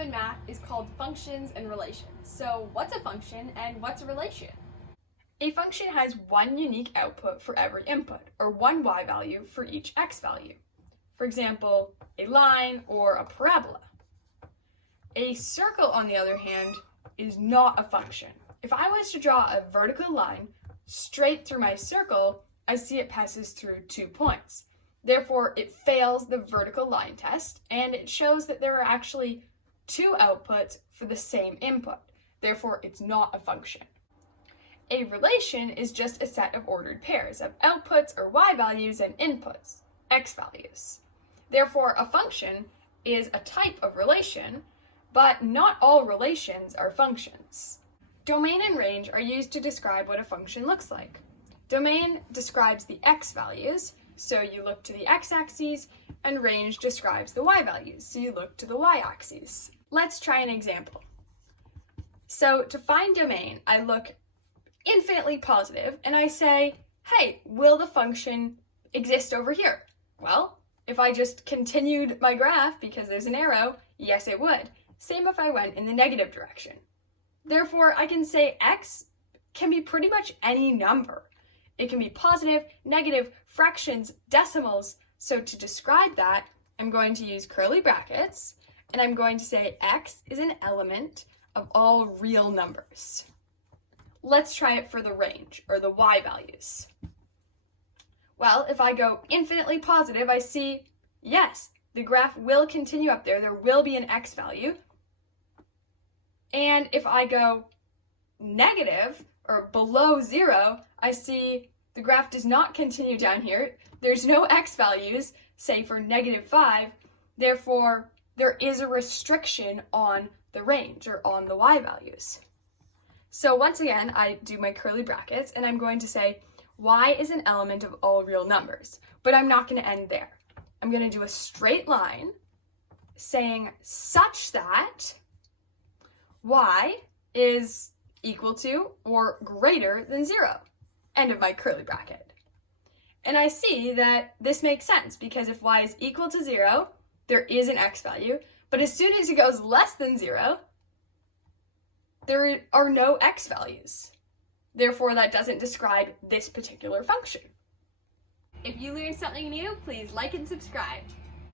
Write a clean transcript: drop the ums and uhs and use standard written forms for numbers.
of in math is called functions and relations. So what's a function and what's a relation? A function has one unique output for every input, or one y value for each x value. For example, a line or a parabola. A circle, on the other hand, is not a function. If I was to draw a vertical line straight through my circle, I see it passes through 2 points. Therefore, it fails the vertical line test, and it shows that there are actually 2 outputs for the same input. Therefore, it's not a function. A relation is just a set of ordered pairs of outputs or y values and inputs, x values. Therefore, a function is a type of relation, but not all relations are functions. Domain and range are used to describe what a function looks like. Domain describes the x values, so you look to the x-axis, and range describes the y values, so you look to the y-axis. Let's try an example. So to find domain, I look infinitely positive, and I say, hey, will the function exist over here? Well, if I just continued my graph because there's an arrow, yes it would. Same if I went in the negative direction. Therefore, I can say x can be pretty much any number. It can be positive, negative, fractions, decimals. So to describe that, I'm going to use curly brackets, and I'm going to say x is an element of all real numbers. Let's try it for the range, or the y values. Well, if I go infinitely positive, I see, yes, the graph will continue up there. There will be an x value. And if I go negative, or below 0, I see the graph does not continue down here. There's no x values, say for -5. Therefore, there is a restriction on the range, or on the y values. So once again, I do my curly brackets, and I'm going to say y is an element of all real numbers, but I'm not going to end there. I'm going to do a straight line saying such that y is equal to or greater than 0. End of my curly bracket. And I see that this makes sense, because if y is equal to 0, there is an x value, but as soon as it goes less than 0, there are no x values. Therefore, that doesn't describe this particular function. If you learned something new, please like and subscribe.